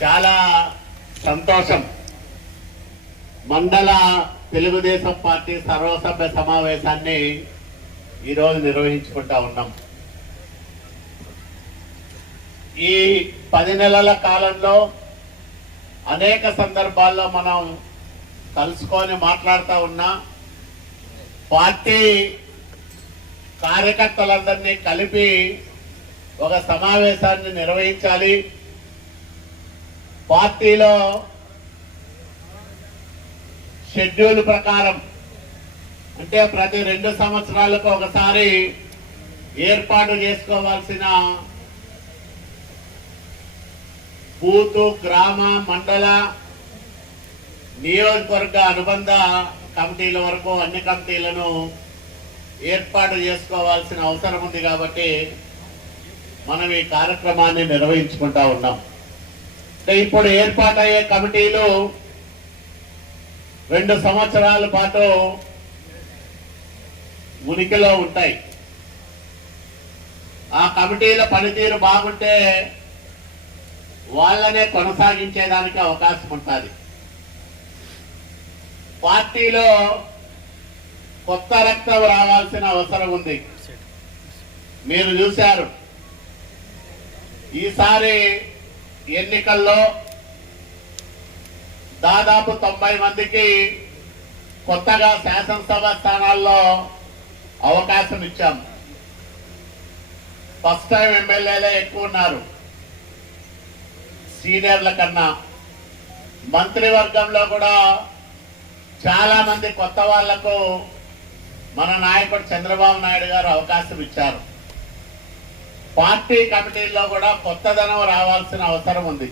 చాలా సంతోషం. మండల తెలుగుదేశం పార్టీ సర్వసభ్య సమావేశాన్ని ఈరోజు నిర్వహించుకుంటా ఉన్నాం. ఈ పది నెలల కాలంలో అనేక సందర్భాల్లో మనం కలుసుకొని మాట్లాడుతూ ఉన్నా పార్టీ కార్యకర్తలందరినీ కలిపి ఒక సమావేశాన్ని నిర్వహించాలి. పార్టీలో షెడ్యూల్ ప్రకారం అంటే ప్రతి రెండు సంవత్సరాలకు ఒకసారి ఏర్పాటు చేసుకోవాల్సిన బూతు గ్రామ మండల నియోజకవర్గ అనుబంధ కమిటీల వరకు అన్ని కమిటీలను ఏర్పాటు చేసుకోవాల్సిన అవసరం ఉంది కాబట్టి మనం ఈ కార్యక్రమాన్ని నిర్వహించుకుంటా ఉన్నాం. ఇప్పుడు ఏర్పాటయ్యే కమిటీలు రెండు సంవత్సరాల పాటు ఉనికిలో ఉంటాయి. ఆ కమిటీల పనితీరు బాగుంటే వాళ్ళనే కొనసాగించేదానికి అవకాశం ఉంటుంది. పార్టీలో కొత్త రక్తం రావాల్సిన అవసరం ఉంది. మీరు చూశారు. ఈసారి ఎన్నికల్లో దాదాపు తొంభై మందికి కొత్తగా శాసనసభ స్థానాల్లో అవకాశం ఇచ్చాం. ఫస్ట్ టైం ఎమ్మెల్యేలే ఎక్కువ ఉన్నారు. సీనియర్ల కన్నా. మంత్రివర్గంలో కూడా చాలా మంది కొత్త వాళ్ళకు మన నాయకుడు చంద్రబాబు నాయుడు గారు అవకాశం ఇచ్చారు. పార్టీ కమిటీల్లో కూడా కొత్తదనం రావాల్సిన అవసరం ఉంది.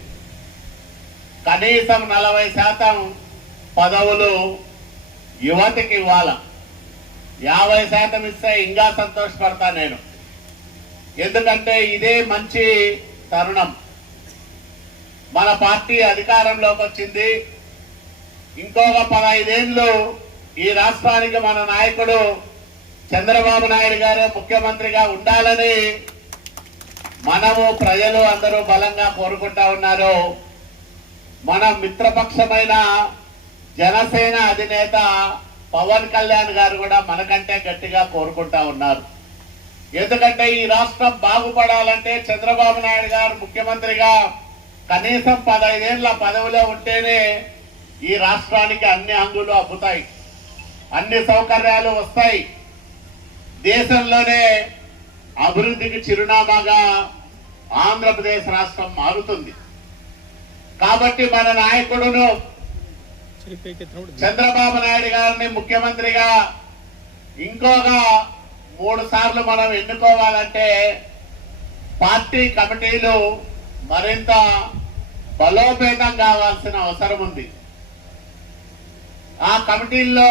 కనీసం నలభై శాతం పదవులు యువతికి ఇవ్వాల. యాభై శాతం ఇస్తే ఇంకా సంతోషపడతా నేను. ఎందుకంటే ఇదే మంచి తరుణం. మన పార్టీ అధికారంలోకి వచ్చింది. ఇంకొక పదహైదేళ్ళు ఈ రాష్ట్రానికి మన నాయకుడు చంద్రబాబు నాయుడు గారు ముఖ్యమంత్రిగా ఉండాలని మనము ప్రజలు అందరూ బలంగా కోరుకుంటా ఉన్నారు. మన మిత్రపక్షమైన జనసేన అధినేత పవన్ కళ్యాణ్ గారు కూడా మనకంటే గట్టిగా కోరుకుంటా ఉన్నారు. ఎందుకంటే ఈ రాష్ట్రం బాగుపడాలంటే చంద్రబాబు నాయుడు గారు ముఖ్యమంత్రిగా కనీసం పదహైదేళ్ళ పదవిలో ఉంటేనే ఈ రాష్ట్రానికి అన్ని హంగులు అబ్బుతాయి. అన్ని సౌకర్యాలు వస్తాయి. దేశంలోనే అభివృద్ధికి చిరునామాగా ఆంధ్రప్రదేశ్ రాష్ట్రం మారుతుంది. కాబట్టి మన నాయకుడును చంద్రబాబు నాయుడు గారిని ముఖ్యమంత్రిగా ఇంకొక మూడు సార్లు మనం ఎన్నుకోవాలంటే పార్టీ కమిటీలు మరింత బలోపేతం కావాల్సిన అవసరం ఉంది. ఆ కమిటీల్లో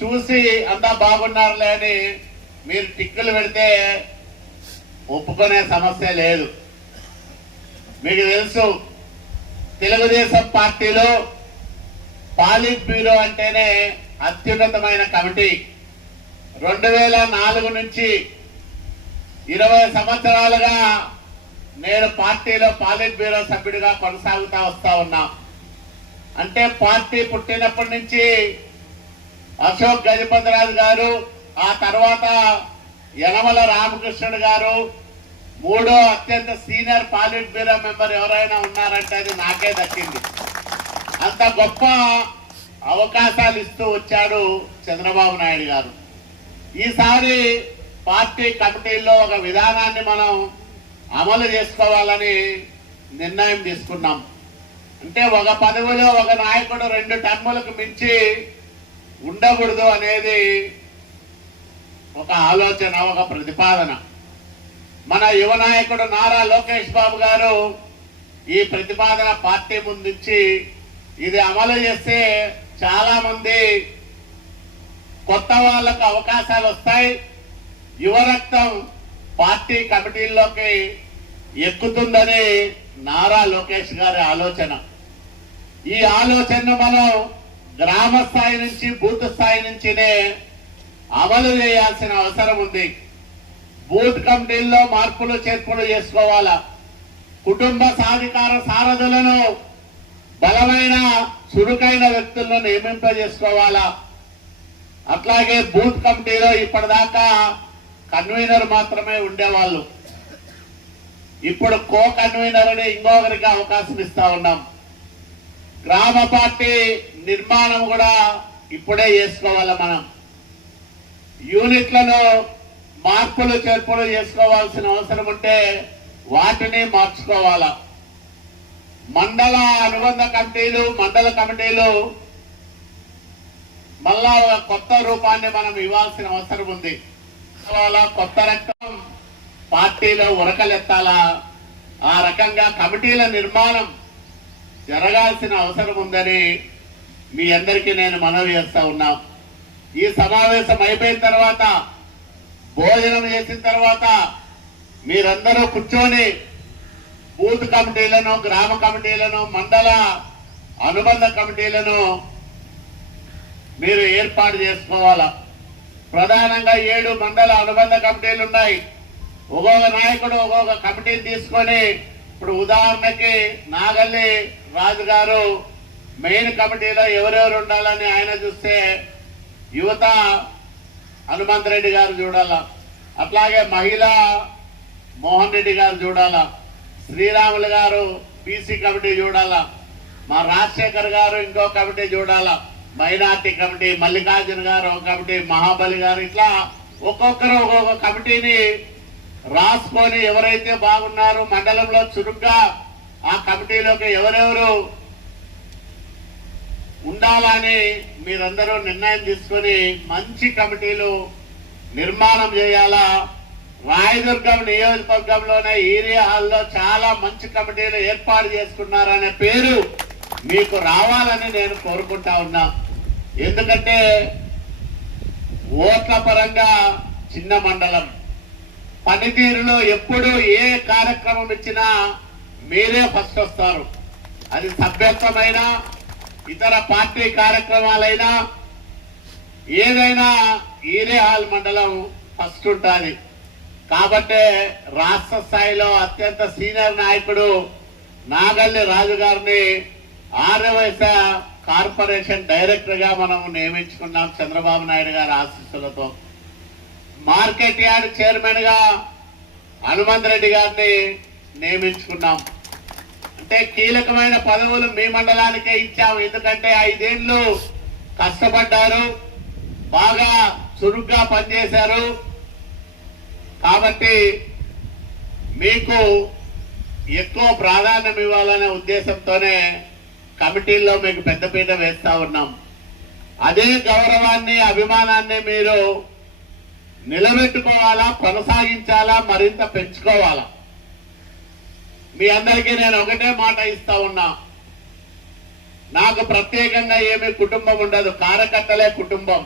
చూసి అంతా బాగున్నారులే అని మీరు టిక్కులు పెడితే ఒప్పుకునే సమస్య లేదు. మీకు తెలుసు తెలుగుదేశం పార్టీలో పాలిట్ బ్యూరో అంటేనే అత్యున్నతమైన కమిటీ. రెండు వేల నాలుగు నుంచి ఇరవై సంవత్సరాలుగా నేను పార్టీలో పాలిట్ బ్యూరో సభ్యుడిగా కొనసాగుతా వస్తా ఉన్నా. అంటే పార్టీ పుట్టినప్పటి నుంచి అశోక్ గజపతిరాజు గారు ఆ తర్వాత యనమల రామకృష్ణుడు గారు మూడో అత్యంత సీనియర్ పాలిట్ బ్యూరో మెంబర్ ఎవరైనా ఉన్నారంటే అది నాకే దక్కింది. అంత గొప్ప అవకాశాలు ఇస్తూ వచ్చాడు చంద్రబాబు నాయుడు గారు. ఈసారి పార్టీ కమిటీల్లో ఒక విధానాన్ని మనం అమలు చేసుకోవాలని నిర్ణయం తీసుకున్నాం. అంటే ఒక పదవిలో ఒక నాయకుడు రెండు టర్ములకు మించి ఉండకూడదు అనేది ఒక ఆలోచన ఒక ప్రతిపాదన. మన యువ నాయకుడు నారా లోకేష్ బాబు గారు ఈ ప్రతిపాదన పార్టీ ముందుంచి ఇది అమలు చేస్తే చాలా మంది కొత్త వాళ్ళకు అవకాశాలు వస్తాయి. యువ రక్తం పార్టీ కమిటీల్లోకి ఎక్కుతుందని నారా లోకేష్ గారి ఆలోచన. ఈ ఆలోచనను మనం గ్రామ స్థాయి నుంచి బూత్ స్థాయి నుంచినే అమలు చేయాల్సిన అవసరం ఉంది. బూత్ కమిటీల్లో మార్పులు చేర్పులు చేసుకోవాలా? కుటుంబ సాధికార సారథులను బలమైన చురుకైన వ్యక్తులను నియమింపజేసుకోవాలా? అట్లాగే బూత్ కమిటీలో ఇప్పటిదాకా కన్వీనర్ మాత్రమే ఉండేవాళ్ళు. ఇప్పుడు కో కన్వీనర్ అని ఇంకొకరికి అవకాశం ఇస్తా ఉన్నాం. గ్రామ పార్టీ నిర్మాణం కూడా ఇప్పుడే చేసుకోవాలి మనం? యూనిట్లలో మార్పులు చేర్పులు చేసుకోవాల్సిన అవసరం ఉంటే వాటిని మార్చుకోవాలా? మండల అనుబంధ కమిటీలు మండల కమిటీలు మళ్ళా కొత్త రూపాన్ని మనం ఇవ్వాల్సిన అవసరం ఉంది. కొత్త రకం పార్టీలో ఉరకలెత్తాలా? ఆ రకంగా కమిటీల నిర్మాణం జరగాల్సిన అవసరం ఉందని మీ అందరికీ నేను మనవి చేస్తా ఉన్నా. ఈ సమావేశం అయిపోయిన తర్వాత భోజనం చేసిన తర్వాత మీరందరూ కూర్చొని బూత్ కమిటీలను గ్రామ కమిటీలను మండల అనుబంధ కమిటీలను మీరు ఏర్పాటు చేసుకోవాలా? ప్రధానంగా ఏడు మండల అనుబంధ కమిటీలు ఉన్నాయి. ఒక్కొక్క నాయకుడు ఒక్కొక్క కమిటీని తీసుకొని ఇప్పుడు ఉదాహరణకి నాగల్లి రాజు గారు మెయిన్ కమిటీలో ఎవరెవరు ఉండాలని ఆయన చూస్తే యువత హనుమంత్ రెడ్డి గారు చూడాలా? అట్లాగే మహిళా మోహన్ రెడ్డి గారు చూడాలా? శ్రీరాములు గారు బీసీ కమిటీ చూడాలా? మా రాజశేఖర్ గారు ఇంకో కమిటీ చూడాలా? మైనార్టీ కమిటీ మల్లికార్జున గారు ఒక కమిటీ మహాబలి గారు ఇట్లా ఒక్కొక్కరు ఒక్కొక్క కమిటీని రాసుకొని ఎవరైతే బాగున్నారో మండలంలో చురుగ్గా ఆ కమిటీలోకి ఎవరెవరు ఉండాలని మీరందరూ నిర్ణయం తీసుకొని మంచి కమిటీలు నిర్మాణం చేయాలా? రాయదుర్గం నియోజకవర్గంలోనే ఏరియా హాల్లో చాలా మంచి కమిటీలు ఏర్పాటు చేసుకున్నారనే పేరు మీకు రావాలని నేను కోరుకుంటా ఉన్నా. ఎందుకంటే ఓట్ల పరంగా చిన్న మండలం. పనితీరులో ఎప్పుడు ఏ కార్యక్రమం ఇచ్చినా మీరే ఫస్ట్ వస్తారు. అది సభ్యత్వమైనా ఇతర పార్టీ కార్యక్రమాలైనా ఏదైనా ఈరేహాల్ మండలం ఫస్ట్ ఉంటుంది. కాబట్టే రాష్ట్ర స్థాయిలో అత్యంత సీనియర్ నాయకుడు నాగల్లి రాజు గారిని ఆర్యవైశ కార్పొరేషన్ డైరెక్టర్గా మనం నియమించుకున్నాం చంద్రబాబు నాయుడు గారి ఆశీస్సులతో. మార్కెట్ యార్డ్ చైర్మన్గా హనుమంత్ రెడ్డి గారిని నియమించుకున్నాం. అంటే కీలకమైన పదవులు మీ మండలానికే ఇచ్చాము. ఎందుకంటే ఐదేళ్ళు కష్టపడ్డారు బాగా చురుగ్గా పనిచేశారు. కాబట్టి మీకు ఎక్కువ ప్రాధాన్యం ఇవ్వాలనే ఉద్దేశంతోనే కమిటీల్లో మీకు పెద్దపీట వేస్తూ ఉన్నాం. అదే గౌరవాన్ని అభిమానాన్ని మీరు నిలబెట్టుకోవాలా కొనసాగించాలా మరింత పెంచుకోవాలా? మీ అందరికీ నేను ఒకటే మాట ఇస్తా ఉన్నా. నాకు ప్రత్యేకంగా ఏమీ కుటుంబం ఉండదు. కార్యకర్తలే కుటుంబం.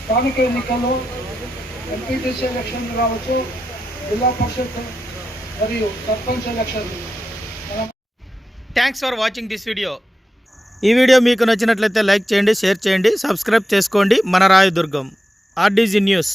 స్థానిక ఎన్నికల్లో ఎంపీటీసీ ఎలక్షన్లు కావచ్చు జిల్లా పరిషత్ మరియు సర్పంచ్ ఎలక్షన్లు. మనం thanks for watching this video ఈ వీడియో మీకు నచ్చినట్లయితే లైక్ చేయండి షేర్ చేయండి సబ్స్క్రైబ్ చేసుకోండి. మన రాయదుర్గం ఆర్డీజీ న్యూస్.